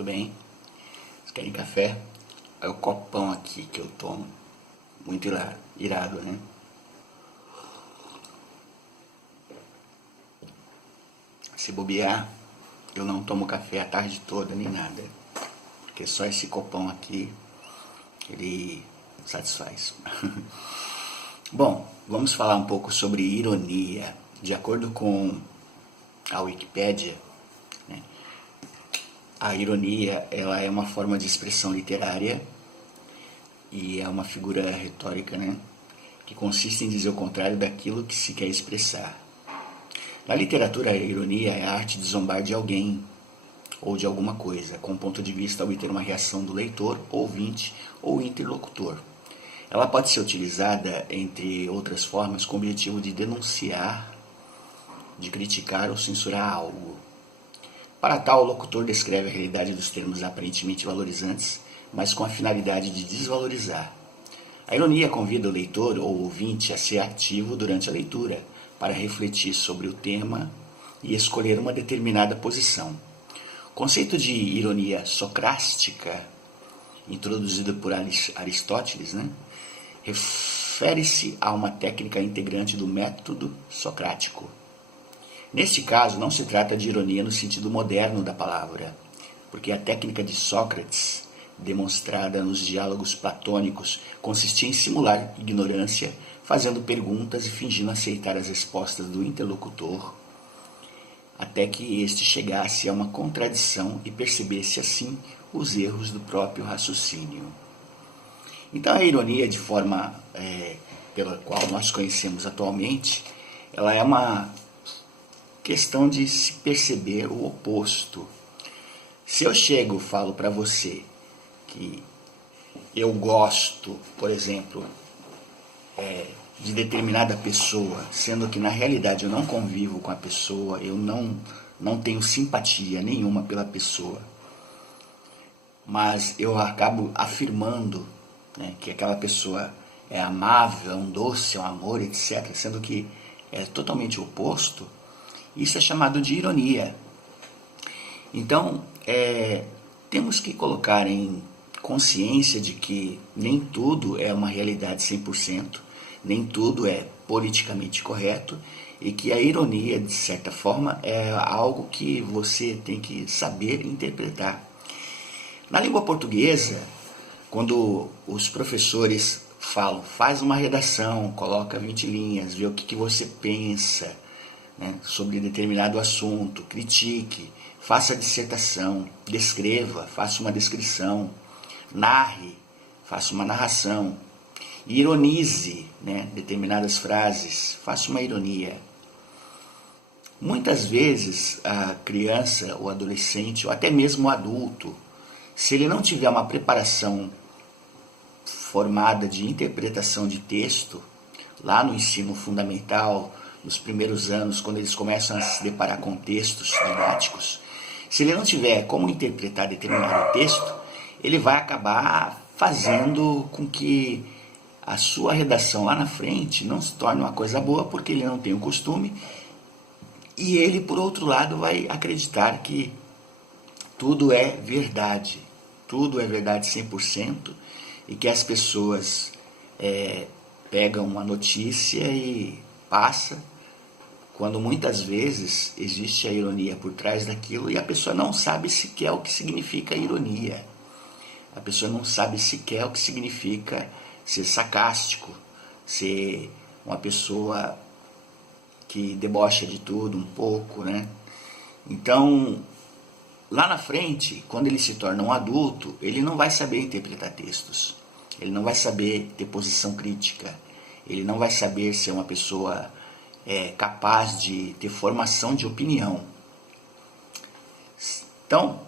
Tudo bem? Vocês querem café? Olha o copão aqui que eu tomo. Muito irado, né? Se bobear, eu não tomo café a tarde toda nem nada. Porque só esse copão aqui, ele satisfaz. Bom, vamos falar um pouco sobre ironia. De acordo com a Wikipédia, né, a ironia ela é uma forma de expressão literária e é uma figura retórica, né, que consiste em dizer o contrário daquilo que se quer expressar. Na literatura, a ironia é a arte de zombar de alguém ou de alguma coisa, com o ponto de vista a obter uma reação do leitor, ouvinte ou interlocutor. Ela pode ser utilizada, entre outras formas, com o objetivo de denunciar, de criticar ou censurar algo. Para tal, o locutor descreve a realidade dos termos aparentemente valorizantes, mas com a finalidade de desvalorizar. A ironia convida o leitor ou ouvinte a ser ativo durante a leitura, para refletir sobre o tema e escolher uma determinada posição. O conceito de ironia socrástica, introduzido por Aristóteles, né, refere-se a uma técnica integrante do método socrático. Neste caso, não se trata de ironia no sentido moderno da palavra, porque a técnica de Sócrates, demonstrada nos diálogos platônicos, consistia em simular ignorância, fazendo perguntas e fingindo aceitar as respostas do interlocutor, até que este chegasse a uma contradição e percebesse assim os erros do próprio raciocínio. Então a ironia, de forma pela qual nós conhecemos atualmente, ela é uma questão de se perceber o oposto. Se eu chego e falo para você que eu gosto, por exemplo, de determinada pessoa, sendo que na realidade eu não convivo com a pessoa, eu não tenho simpatia nenhuma pela pessoa, mas eu acabo afirmando, né, que aquela pessoa é amável, é um doce, é um amor, etc., sendo que é totalmente oposto, isso é chamado de ironia. Então, temos que colocar em consciência de que nem tudo é uma realidade 100%, nem tudo é politicamente correto e que a ironia, de certa forma, é algo que você tem que saber interpretar. Na língua portuguesa, quando os professores falam, faz uma redação, coloca 20 linhas, vê o que você pensa, né, sobre determinado assunto, critique, faça dissertação, descreva, faça uma descrição, narre, faça uma narração, ironize, né, determinadas frases, faça uma ironia. Muitas vezes a criança, o adolescente, ou até mesmo o adulto, se ele não tiver uma preparação formada de interpretação de texto, lá no ensino fundamental, nos primeiros anos, quando eles começam a se deparar com textos didáticos, se ele não tiver como interpretar determinado texto, ele vai acabar fazendo com que a sua redação lá na frente não se torne uma coisa boa, porque ele não tem o costume, e ele, por outro lado, vai acreditar que tudo é verdade 100%, e que as pessoas pegam uma notícia e passa, quando muitas vezes existe a ironia por trás daquilo e a pessoa não sabe sequer o que significa ironia. A pessoa não sabe sequer o que significa ser sarcástico, ser uma pessoa que debocha de tudo um pouco, né? Então, lá na frente, quando ele se torna um adulto, ele não vai saber interpretar textos, ele não vai saber ter posição crítica, ele não vai saber ser uma pessoa capaz de ter formação de opinião. Então,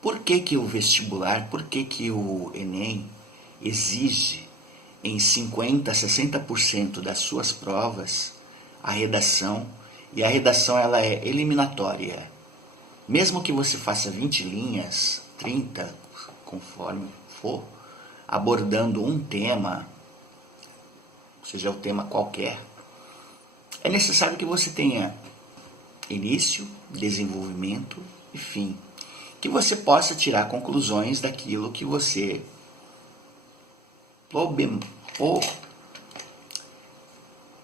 por que o vestibular, por que o Enem exige em 50% a 60% das suas provas a redação, e a redação ela é eliminatória? Mesmo que você faça 20 linhas, 30, conforme for, abordando um tema, seja o tema qualquer, é necessário que você tenha início, desenvolvimento e fim. que você possa tirar conclusões daquilo que você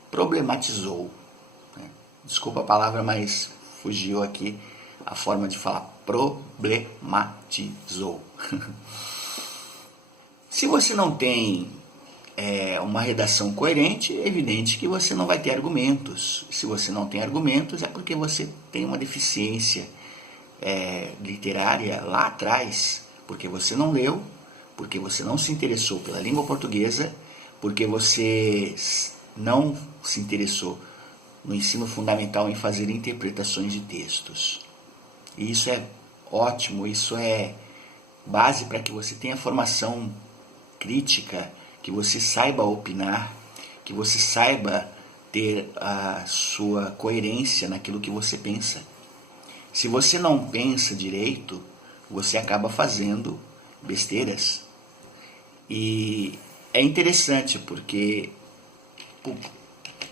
problematizou. Né? Desculpa a palavra, mas fugiu aqui a forma de falar. Problematizou. Se você não tem uma redação coerente, é evidente que você não vai ter argumentos. Se você não tem argumentos, é porque você tem uma deficiência literária lá atrás, porque você não leu, porque você não se interessou pela língua portuguesa, porque você não se interessou no ensino fundamental em fazer interpretações de textos. E isso é ótimo, isso é base para que você tenha formação crítica, que você saiba opinar, que você saiba ter a sua coerência naquilo que você pensa. Se você não pensa direito, você acaba fazendo besteiras. E é interessante porque por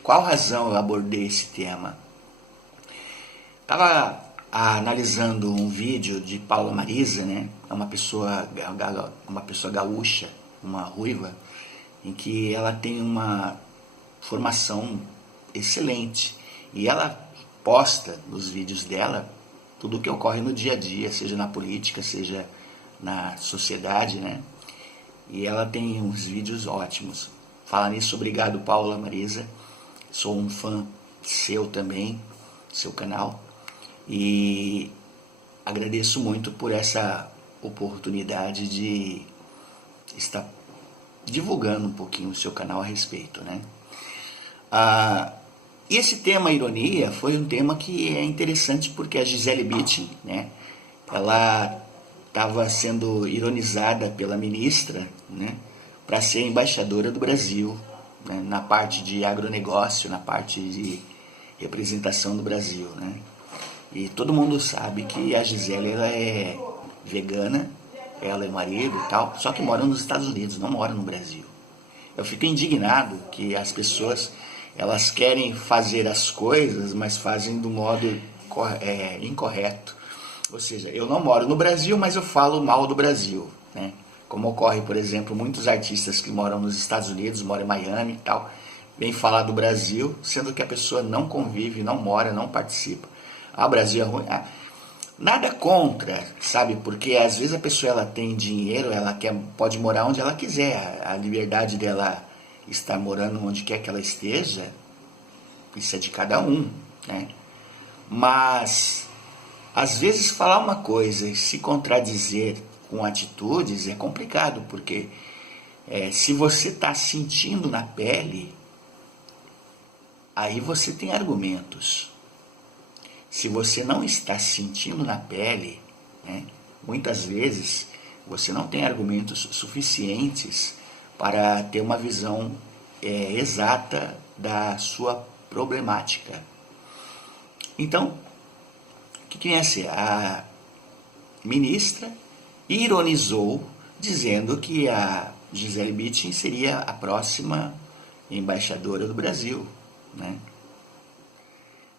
qual razão eu abordei esse tema? Estava analisando um vídeo de Paula Marisa, né? É uma pessoa gaúcha, uma ruiva, em que ela tem uma formação excelente e ela posta nos vídeos dela tudo o que ocorre no dia a dia, seja na política, seja na sociedade, né? E ela tem uns vídeos ótimos. Falar nisso, obrigado, Paula Marisa. Sou um fã seu também, seu canal. E agradeço muito por essa oportunidade de estar divulgando um pouquinho o seu canal a respeito, né? E esse tema ironia foi um tema que é interessante porque a Gisele Bündchen, né, ela estava sendo ironizada pela ministra, né, para ser embaixadora do Brasil, né, na parte de agronegócio, na parte de representação do Brasil, né? E todo mundo sabe que a Gisele ela é vegana, ela é marido e tal, só que mora nos Estados Unidos, não mora no Brasil. Eu fico indignado que as pessoas elas querem fazer as coisas, mas fazem do modo incorreto. Ou seja, eu não moro no Brasil, mas eu falo mal do Brasil, né? Como ocorre, por exemplo, muitos artistas que moram nos Estados Unidos, moram em Miami e tal, vêm falar do Brasil, sendo que a pessoa não convive, não mora, não participa. Ah, o Brasil é ruim. Nada contra, sabe? Porque às vezes a pessoa ela tem dinheiro, ela pode morar onde ela quiser. A liberdade dela estar morando onde quer que ela esteja, isso é de cada um, né? Mas às vezes falar uma coisa e se contradizer com atitudes é complicado, porque se você está sentindo na pele, aí você tem argumentos. Se você não está sentindo na pele, né, muitas vezes você não tem argumentos suficientes para ter uma visão exata da sua problemática. Então, o que vem a ser? A ministra ironizou dizendo que a Gisele Bündchen seria a próxima embaixadora do Brasil, né?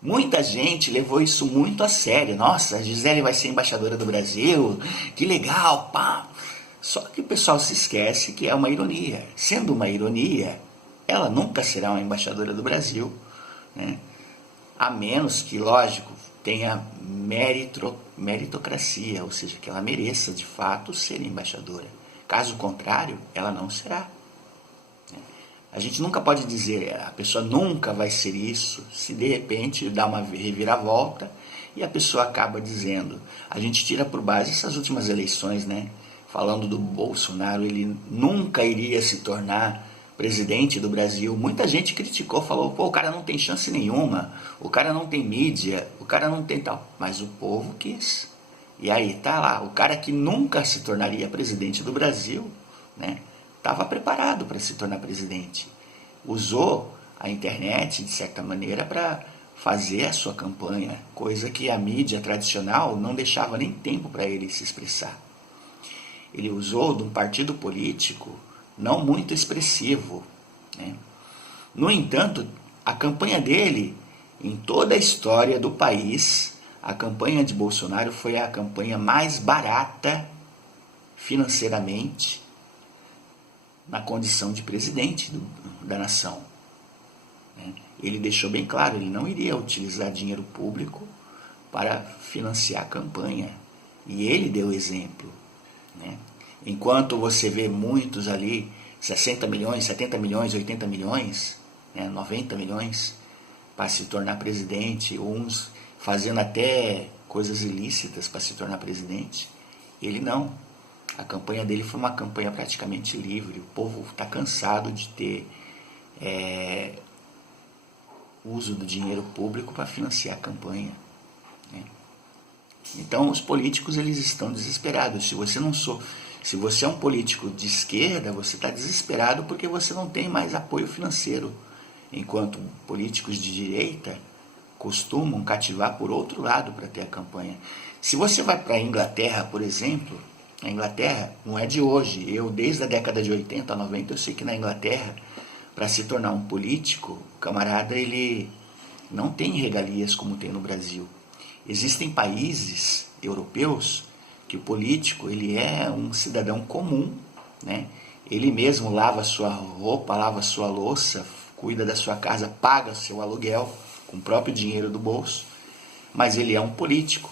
Muita gente levou isso muito a sério. Nossa, a Gisele vai ser embaixadora do Brasil, que legal, pá. Só que o pessoal se esquece que é uma ironia. Sendo uma ironia, ela nunca será uma embaixadora do Brasil, né? A menos que, lógico, tenha meritocracia, ou seja, que ela mereça de fato ser embaixadora. Caso contrário, ela não será. A gente nunca pode dizer, a pessoa nunca vai ser isso, se de repente dá uma reviravolta e a pessoa acaba dizendo. A gente tira por base essas últimas eleições, né? Falando do Bolsonaro, ele nunca iria se tornar presidente do Brasil. Muita gente criticou, falou, pô, o cara não tem chance nenhuma, o cara não tem mídia, o cara não tem tal. Mas o povo quis. E aí tá lá, o cara que nunca se tornaria presidente do Brasil, né? Estava preparado para se tornar presidente. Usou a internet, de certa maneira, para fazer a sua campanha, coisa que a mídia tradicional não deixava nem tempo para ele se expressar. Ele usou de um partido político não muito expressivo, né? No entanto, a campanha dele, em toda a história do país, A campanha de Bolsonaro foi a campanha mais barata financeiramente na condição de presidente da nação. Ele deixou bem claro, ele não iria utilizar dinheiro público para financiar a campanha. E ele deu exemplo. Enquanto você vê muitos ali, 60 milhões, 70 milhões, 80 milhões, 90 milhões, para se tornar presidente, uns fazendo até coisas ilícitas para se tornar presidente, ele não. A campanha dele foi uma campanha praticamente livre. O povo está cansado de ter uso do dinheiro público para financiar a campanha. Então os políticos, eles estão desesperados. Se você é um político de esquerda, você está desesperado porque você não tem mais apoio financeiro, enquanto políticos de direita costumam cativar por outro lado para ter a campanha. Se você vai para a Inglaterra, por exemplo, a Inglaterra não é de hoje. Eu, desde a década de 80, 90, eu sei que na Inglaterra, para se tornar um político, o camarada, ele não tem regalias como tem no Brasil. Existem países europeus que o político, ele é um cidadão comum, Ele mesmo lava sua roupa, lava sua louça, cuida da sua casa, paga seu aluguel com o próprio dinheiro do bolso, mas ele é um político.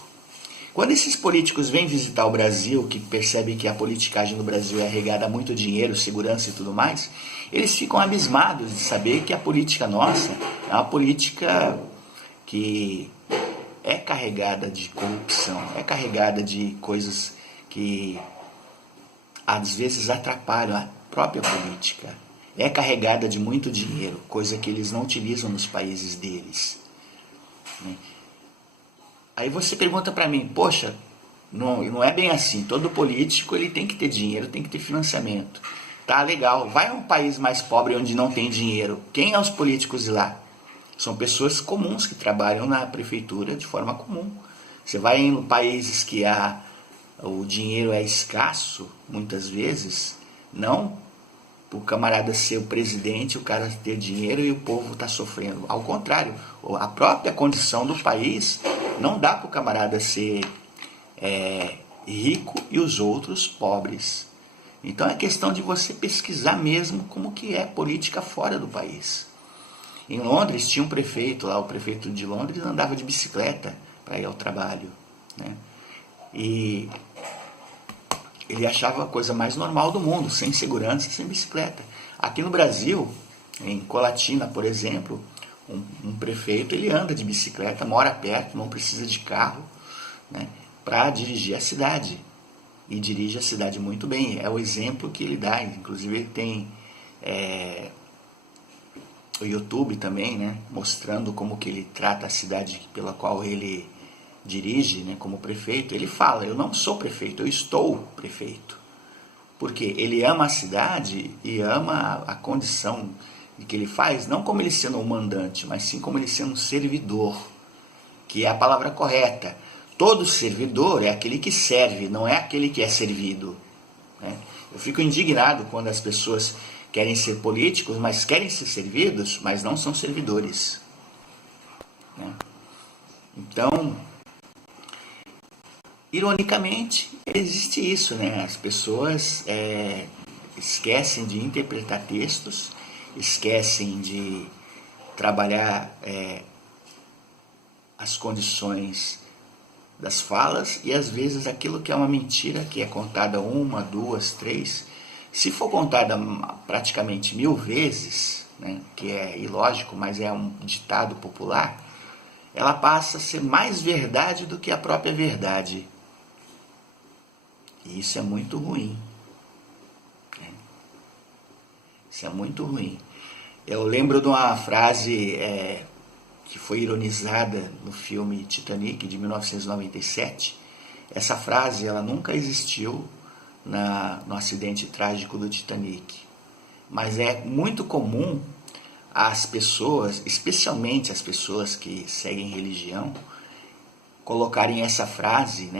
Quando esses políticos vêm visitar o Brasil, que percebem que a politicagem no Brasil é regada a muito dinheiro, segurança e tudo mais, eles ficam abismados de saber que a política nossa é uma política que é carregada de corrupção, é carregada de coisas que às vezes atrapalham a própria política, é carregada de muito dinheiro, coisa que eles não utilizam nos países deles. Aí você pergunta para mim, poxa, não é bem assim, todo político ele tem que ter dinheiro, tem que ter financiamento. Tá, legal, vai a um país mais pobre onde não tem dinheiro, quem é os políticos de lá? São pessoas comuns que trabalham na prefeitura de forma comum. Você vai em países que o dinheiro é escasso, muitas vezes, não o camarada ser o presidente, o cara ter dinheiro e o povo está sofrendo. Ao contrário, a própria condição do país não dá para o camarada ser rico e os outros pobres. Então é questão de você pesquisar mesmo como que é política fora do país. Em Londres tinha um prefeito lá, o prefeito de Londres andava de bicicleta para ir ao trabalho, E ele achava a coisa mais normal do mundo, sem segurança, sem bicicleta. Aqui no Brasil, em Colatina, por exemplo, um prefeito, ele anda de bicicleta, mora perto, não precisa de carro, para dirigir a cidade. E dirige a cidade muito bem. É o exemplo que ele dá. Inclusive ele tem o YouTube também, mostrando como que ele trata a cidade pela qual ele dirige, como prefeito. Ele fala, eu não sou prefeito, eu estou prefeito. Porque ele ama a cidade e ama a condição que ele faz, não como ele sendo um mandante, mas sim como ele sendo um servidor, que é a palavra correta. Todo servidor é aquele que serve, não é aquele que é servido. Eu fico indignado quando as pessoas querem ser políticos, mas querem ser servidos, mas não são servidores. Então, ironicamente, existe isso, As pessoas esquecem de interpretar textos, esquecem de trabalhar as condições das falas, e às vezes aquilo que é uma mentira, que é contada 1, 2, 3, se for contada praticamente 1000 vezes, que é ilógico, mas é um ditado popular, ela passa a ser mais verdade do que a própria verdade. E isso é muito ruim. Isso é muito ruim. Eu lembro de uma frase que foi ironizada no filme Titanic, de 1997. Essa frase ela nunca existiu no acidente trágico do Titanic. Mas é muito comum as pessoas, especialmente as pessoas que seguem religião, colocarem essa frase,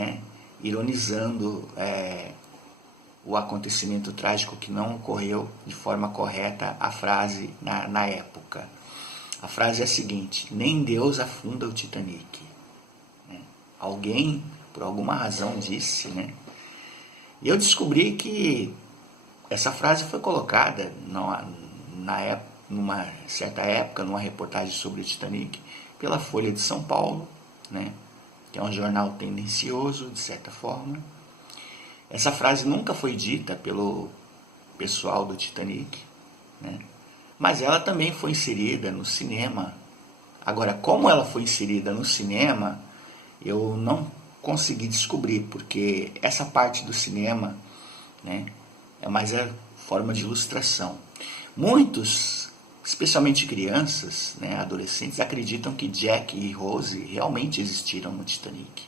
ironizando o acontecimento trágico que não ocorreu de forma correta, a frase na época. A frase é a seguinte: nem Deus afunda o Titanic. alguém, por alguma razão, disse, né? E eu descobri que essa frase foi colocada numa certa época, numa reportagem sobre o Titanic, pela Folha de São Paulo, né? Que é um jornal tendencioso, de certa forma. Essa frase nunca foi dita pelo pessoal do Titanic, né? Mas ela também foi inserida no cinema. Agora, como ela foi inserida no cinema, eu não consegui descobrir, porque essa parte do cinema, né, é mais a forma de ilustração. Muitos, especialmente crianças, né, adolescentes, acreditam que Jack e Rose realmente existiram no Titanic.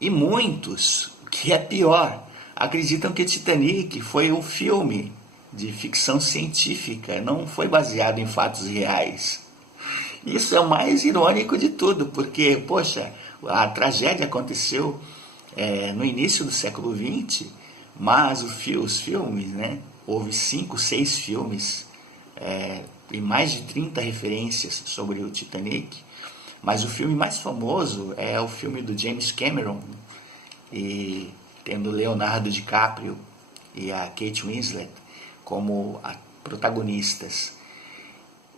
E muitos, o que é pior, acreditam que Titanic foi um filme de ficção científica, não foi baseado em fatos reais. Isso é o mais irônico de tudo, porque, poxa, a tragédia aconteceu no início do século XX, mas os filmes, né, houve 5, 6 filmes e mais de 30 referências sobre o Titanic, mas o filme mais famoso é o filme do James Cameron, e tendo Leonardo DiCaprio e a Kate Winslet como protagonistas.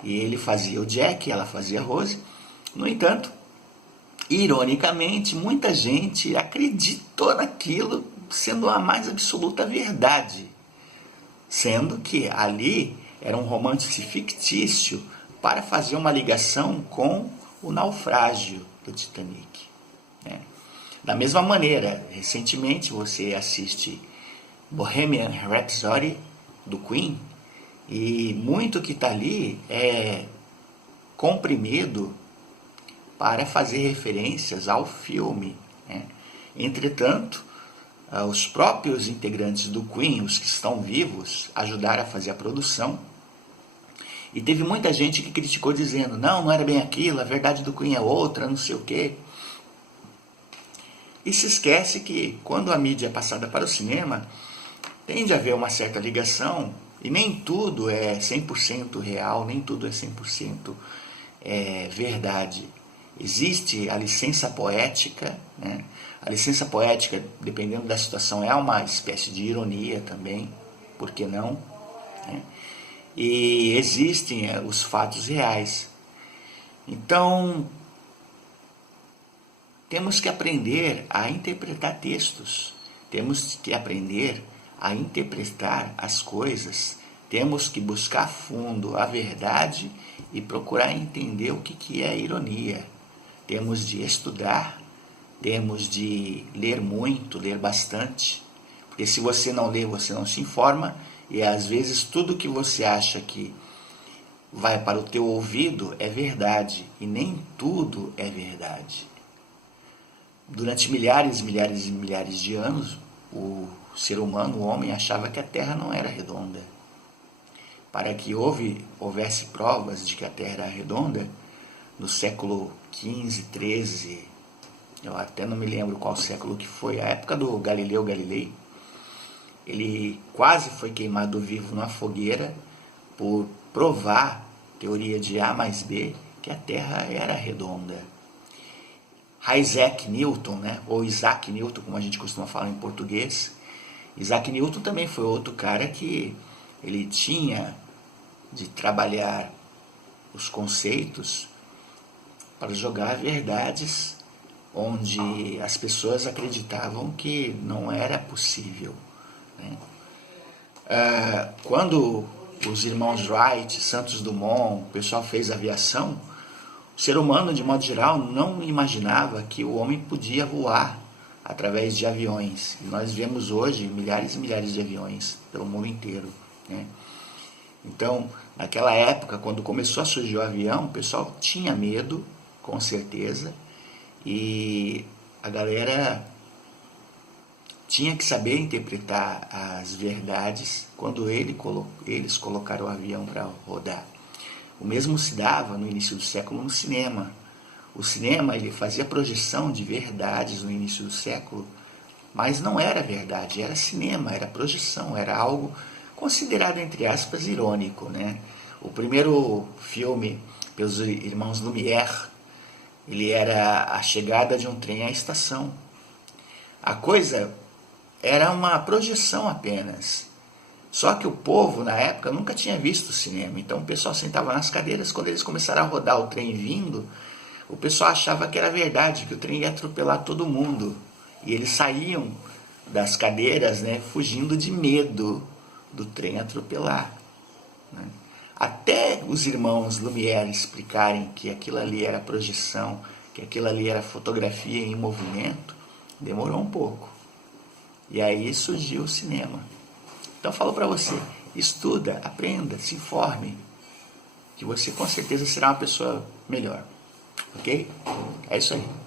E ele fazia o Jack, ela fazia a Rose. No entanto, ironicamente, muita gente acreditou naquilo sendo a mais absoluta verdade, sendo que ali era um romance fictício para fazer uma ligação com o naufrágio do Titanic, né? Da mesma maneira, recentemente você assiste Bohemian Rhapsody do Queen, e muito que está ali é comprimido para fazer referências ao filme, né? Entretanto, os próprios integrantes do Queen, os que estão vivos, ajudaram a fazer a produção. E teve muita gente que criticou dizendo, não era bem aquilo, a verdade do Queen é outra, não sei o quê. E se esquece que quando a mídia é passada para o cinema, tende a haver uma certa ligação, e nem tudo é 100% real, nem tudo é 100% verdade. Existe a licença poética, né? A licença poética, dependendo da situação, é uma espécie de ironia também, por que não? Né? E existem os fatos reais. Então, temos que aprender a interpretar textos, temos que aprender a interpretar as coisas, temos que buscar a fundo a verdade e procurar entender o que é ironia. Temos de estudar, temos de ler muito, ler bastante, porque se você não lê, você não se informa, e às vezes tudo que você acha que vai para o teu ouvido é verdade, e nem tudo é verdade. Durante milhares e milhares de anos, o ser humano, o homem, achava que a Terra não era redonda. Para que houvesse provas de que a Terra era redonda, no século XV, XIII, eu até não me lembro qual século que foi, a época do Galileu Galilei, ele quase foi queimado vivo numa fogueira por provar, teoria de A mais B, que a Terra era redonda. Isaac Newton, né, ou Isaac Newton, como a gente costuma falar em português, Isaac Newton também foi outro cara que ele tinha de trabalhar os conceitos para jogar verdades onde as pessoas acreditavam que não era possível, né? Quando os irmãos Wright, Santos Dumont, o pessoal fez aviação, o ser humano, de modo geral, não imaginava que o homem podia voar através de aviões. E nós vemos hoje milhares e milhares de aviões pelo mundo inteiro, né? Então, naquela época, quando começou a surgir o avião, o pessoal tinha medo, com certeza, e a galera tinha que saber interpretar as verdades quando eles colocaram o avião para rodar. O mesmo se dava no início do século no cinema. O cinema ele fazia projeção de verdades no início do século, mas não era verdade, era cinema, era projeção, era algo considerado, entre aspas, irônico, né? O primeiro filme pelos irmãos Lumière, Ele era a chegada de um trem à estação. A coisa era uma projeção apenas. Só que o povo, na época, nunca tinha visto cinema. Então o pessoal sentava nas cadeiras. Quando eles começaram a rodar o trem vindo, o pessoal achava que era verdade, que o trem ia atropelar todo mundo. E eles saíam das cadeiras, né, fugindo de medo do trem atropelar. Né? Até os irmãos Lumière explicarem que aquilo ali era projeção, que aquilo ali era fotografia em movimento, demorou um pouco. E aí surgiu o cinema. Então eu falo para você, estuda, aprenda, se informe, que você com certeza será uma pessoa melhor. Ok? É isso aí.